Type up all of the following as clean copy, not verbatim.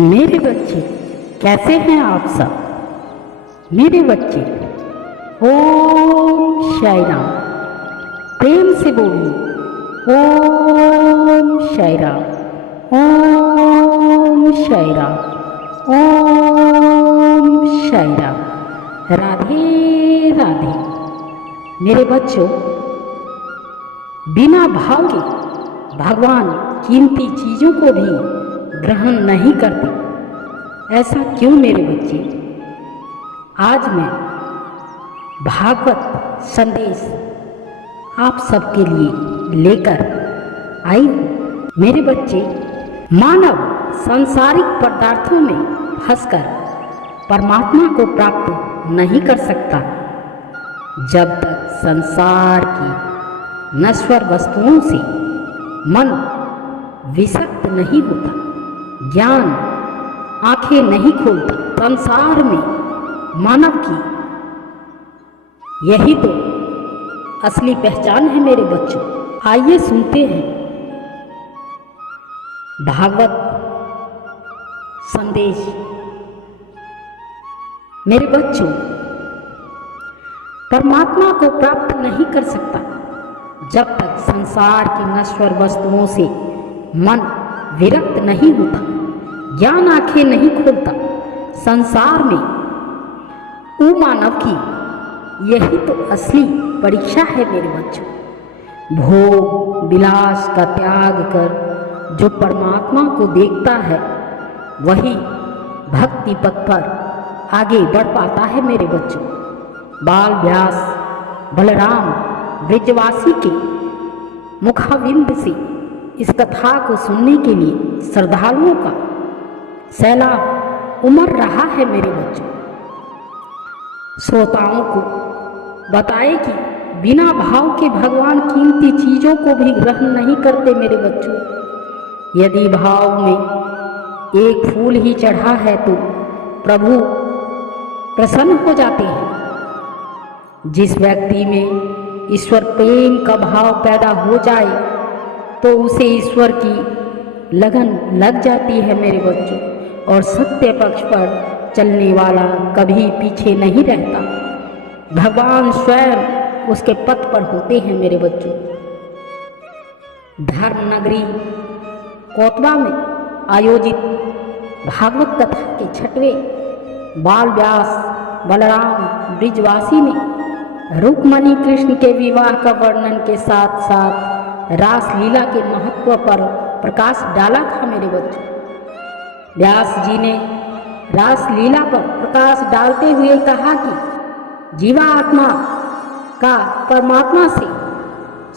मेरे बच्चे कैसे हैं आप सब। मेरे बच्चे ओम साई राम, प्रेम से बोलिए ओम साई राम, ओम साई राम, ओम साई राम। राधे राधे। मेरे बच्चों, बिना भाव के भगवान कीमती चीज़ों को भी ग्रहण नहीं करते। ऐसा क्यों मेरे बच्चे? आज मैं भागवत संदेश आप सबके लिए लेकर आई हूँ। मेरे बच्चे, मानव सांसारिक पदार्थों में फंसकर परमात्मा को प्राप्त नहीं कर सकता जब तक संसार की नश्वर वस्तुओं से मन विषक्त नहीं होता, ज्ञान आंखें नहीं खोलता। संसार में मानव की यही तो असली पहचान है मेरे बच्चों। आइए सुनते हैं भागवत संदेश। मेरे बच्चों, परमात्मा को प्राप्त नहीं कर सकता जब तक संसार की नश्वर वस्तुओं से मन विरक्त नहीं होता, ज्ञान आंखें नहीं खोलता। संसार में मानव की यही तो असली परीक्षा है मेरे बच्चों। भोग विलास का त्याग कर जो परमात्मा को देखता है वही भक्ति पथ पर आगे बढ़ पाता है मेरे बच्चों। बाल व्यास बलराम ब्रजवासी के मुखाविंद से इस कथा को सुनने के लिए श्रद्धालुओं का सैलाब उमड़ रहा है मेरे बच्चों। श्रोताओं को बताए कि बिना भाव के भगवान कीमती चीज़ों को भी ग्रहण नहीं करते मेरे बच्चों। यदि भाव में एक फूल ही चढ़ा है तो प्रभु प्रसन्न हो जाते हैं। जिस व्यक्ति में ईश्वर प्रेम का भाव पैदा हो जाए तो उसे ईश्वर की लगन लग जाती है मेरे बच्चों, और सत्य पक्ष पर चलने वाला कभी पीछे नहीं रहता। भगवान स्वयं उसके पथ पर होते हैं मेरे बच्चों। धर्म नगरी कोतवा में आयोजित भागवत कथा के छठवें बाल व्यास बलराम ब्रिजवासी ने रुक्मणी कृष्ण के विवाह का वर्णन के साथ साथ रास लीला के महत्व पर प्रकाश डाला था मेरे बच्चों। व्यास जी ने रास लीला पर प्रकाश डालते हुए कहा कि जीवात्मा का परमात्मा से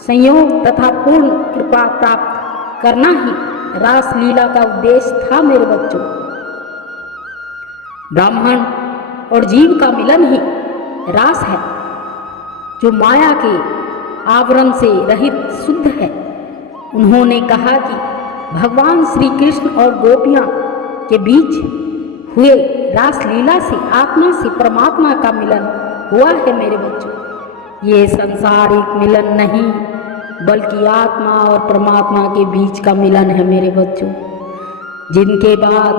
संयोग तथा पूर्ण कृपा प्राप्त करना ही रास लीला का उद्देश्य था मेरे बच्चों। ब्राह्मण और जीव का मिलन ही रास है, जो माया के आवरण से रहित शुद्ध है। उन्होंने कहा कि भगवान श्री कृष्ण और गोपियां के बीच हुए रास लीला से आत्मा से परमात्मा का मिलन हुआ है मेरे बच्चों। ये संसारिक मिलन नहीं बल्कि आत्मा और परमात्मा के बीच का मिलन है मेरे बच्चों। जिनके बाद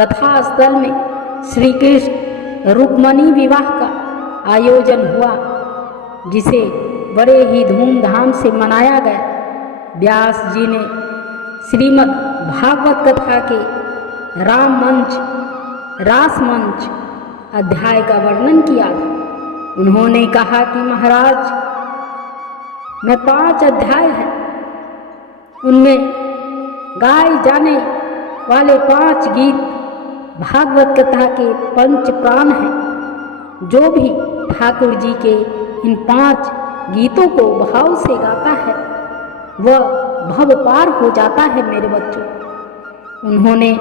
कथा स्थल में श्री कृष्ण रुक्मणी विवाह का आयोजन हुआ, जिसे बड़े ही धूमधाम से मनाया गया। व्यास जी ने श्रीमद् भागवत कथा के राम मंच रास मंच अध्याय का वर्णन किया। उन्होंने कहा कि महाराज, में 5 अध्याय हैं, उनमें गाए जाने वाले 5 गीत भागवत कथा के पंच प्राण हैं। जो भी ठाकुर जी के इन 5 गीतों को भाव से गाता है वह भव पार हो जाता है मेरे बच्चों। उन्होंने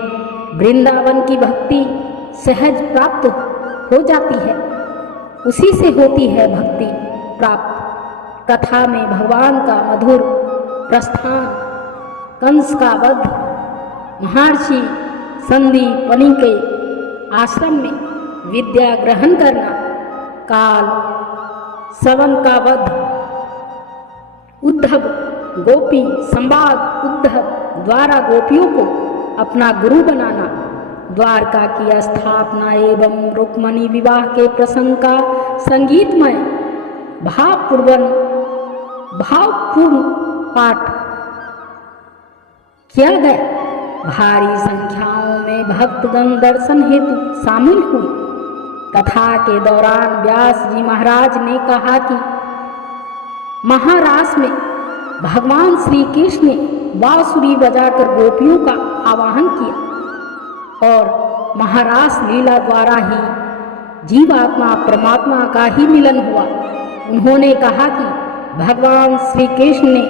वृंदावन की भक्ति सहज प्राप्त हो जाती है, उसी से होती है भक्ति प्राप्त। कथा में भगवान का मधुर प्रस्थान, कंस का वध, महर्षि संदीपनि के आश्रम में विद्या ग्रहण करना, काल श्रवण का वध, उद्धव गोपी संवाद, उद्धव द्वारा गोपियों को अपना गुरु बनाना, द्वारका की स्थापना एवं रुक्मणी विवाह के प्रसंग का संगीतमय भावपूर्ण पाठ किया गया। भारी संख्याओं में भक्तगण दर्शन हेतु शामिल हुए। कथा के दौरान व्यास जी महाराज ने कहा कि महारास में भगवान श्री कृष्ण ने बांसुरी बजाकर गोपियों का आवाहन किया और महारास लीला द्वारा ही जीवात्मा परमात्मा का ही मिलन हुआ। उन्होंने कहा कि भगवान श्री कृष्ण ने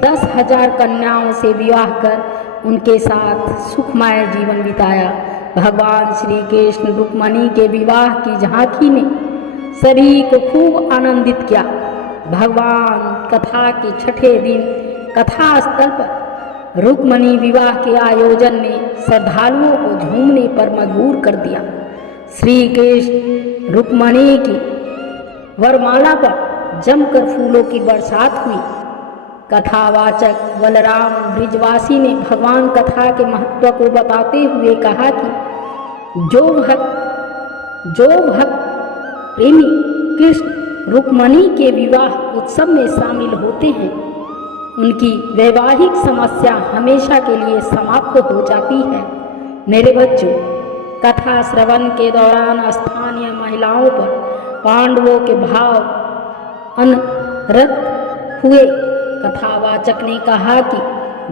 10,000 कन्याओं से विवाह कर उनके साथ सुखमय जीवन बिताया। भगवान श्री कृष्ण रुक्मणी के विवाह की झांकी ने सभी को खूब आनंदित किया। भगवान कथा के छठे दिन कथा स्थल पर रुक्मणी विवाह के आयोजन ने श्रद्धालुओं को झूमने पर मजबूर कर दिया। श्री कृष्ण रुक्मणी की वरमाला पर जमकर फूलों की बरसात हुई। कथावाचक बलराम ब्रिजवासी ने भगवान कथा के महत्व को बताते हुए कहा कि जो भक्त प्रेमी कृष्ण रुक्मणी के विवाह उत्सव में शामिल होते हैं उनकी वैवाहिक समस्या हमेशा के लिए समाप्त हो जाती है। मेरे बच्चों, कथा श्रवण के दौरान स्थानीय महिलाओं पर पांडवों के भाव अनरत हुए। कथावाचक ने कहा कि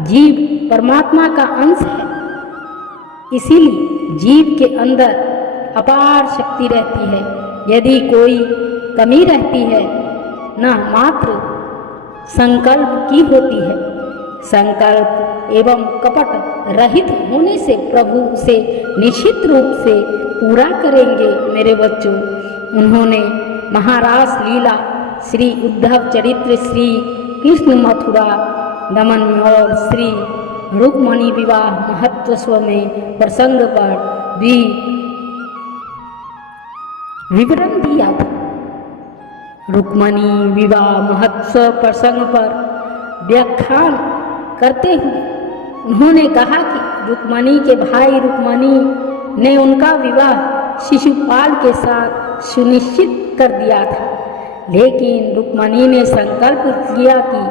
जीव परमात्मा का अंश है, इसीलिए जीव के अंदर अपार शक्ति रहती है। यदि कोई कमी रहती है न मात्र संकल्प की होती है। संकल्प एवं कपट रहित होने से प्रभु उसे निश्चित रूप से पूरा करेंगे। मेरे बच्चों, उन्होंने महारास लीला, श्री उद्धव चरित्र, श्री कृष्ण मथुरा दमन और श्री रुक्मणी विवाह महत्व में प्रसंग पर भी विवरण दिया था। रुक्मणी विवाह महोत्सव प्रसंग पर व्याख्यान करते हुए उन्होंने कहा कि रुक्मणी के भाई रुक्मणी ने उनका विवाह शिशुपाल के साथ सुनिश्चित कर दिया था, लेकिन रुक्मणी ने संकल्प किया कि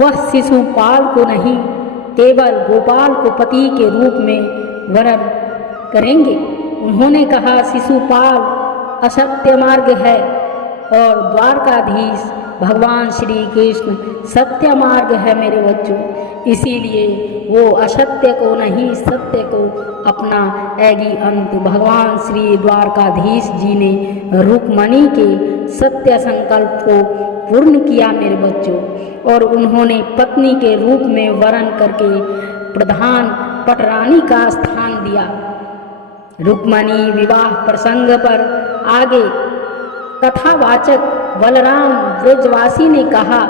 वह शिशुपाल को नहीं, केवल गोपाल को पति के रूप में वरण करेंगे। उन्होंने कहा, शिशुपाल असत्य मार्ग है और द्वारकाधीश भगवान श्री कृष्ण सत्य मार्ग है। मेरे बच्चों, इसीलिए वो असत्य को नहीं, सत्य को अपना एगी अंत भगवान श्री द्वारकाधीश जी ने रुक्मणी के सत्य संकल्प को पूर्ण किया। मेरे बच्चों, और उन्होंने पत्नी के रूप में वरण करके प्रधान पटरानी का स्थान दिया। रुक्मणी विवाह प्रसंग पर आगे कथावाचक बलराम ब्रजवासी ने कहा,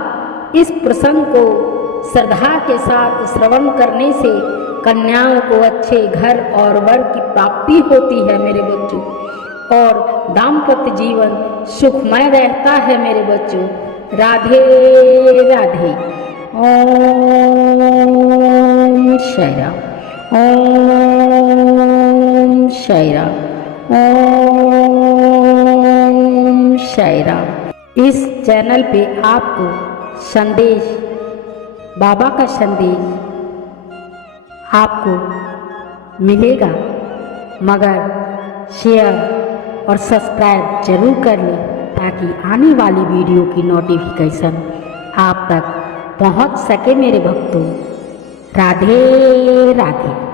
इस प्रसंग को श्रद्धा के साथ श्रवण करने से कन्याओं को अच्छे घर और वर की प्राप्ति होती है। मेरे बच्चों, और दाम्पत्य जीवन सुखमय रहता है। मेरे बच्चों, राधे राधे। ओम साई राम, ओम साई राम, ओम साई राम। इस चैनल पे आपको संदेश, बाबा का संदेश आपको मिलेगा, मगर शेयर और सब्सक्राइब जरूर कर लें ताकि आने वाली वीडियो की नोटिफिकेशन आप तक पहुंच सके। मेरे भक्तों, राधे राधे।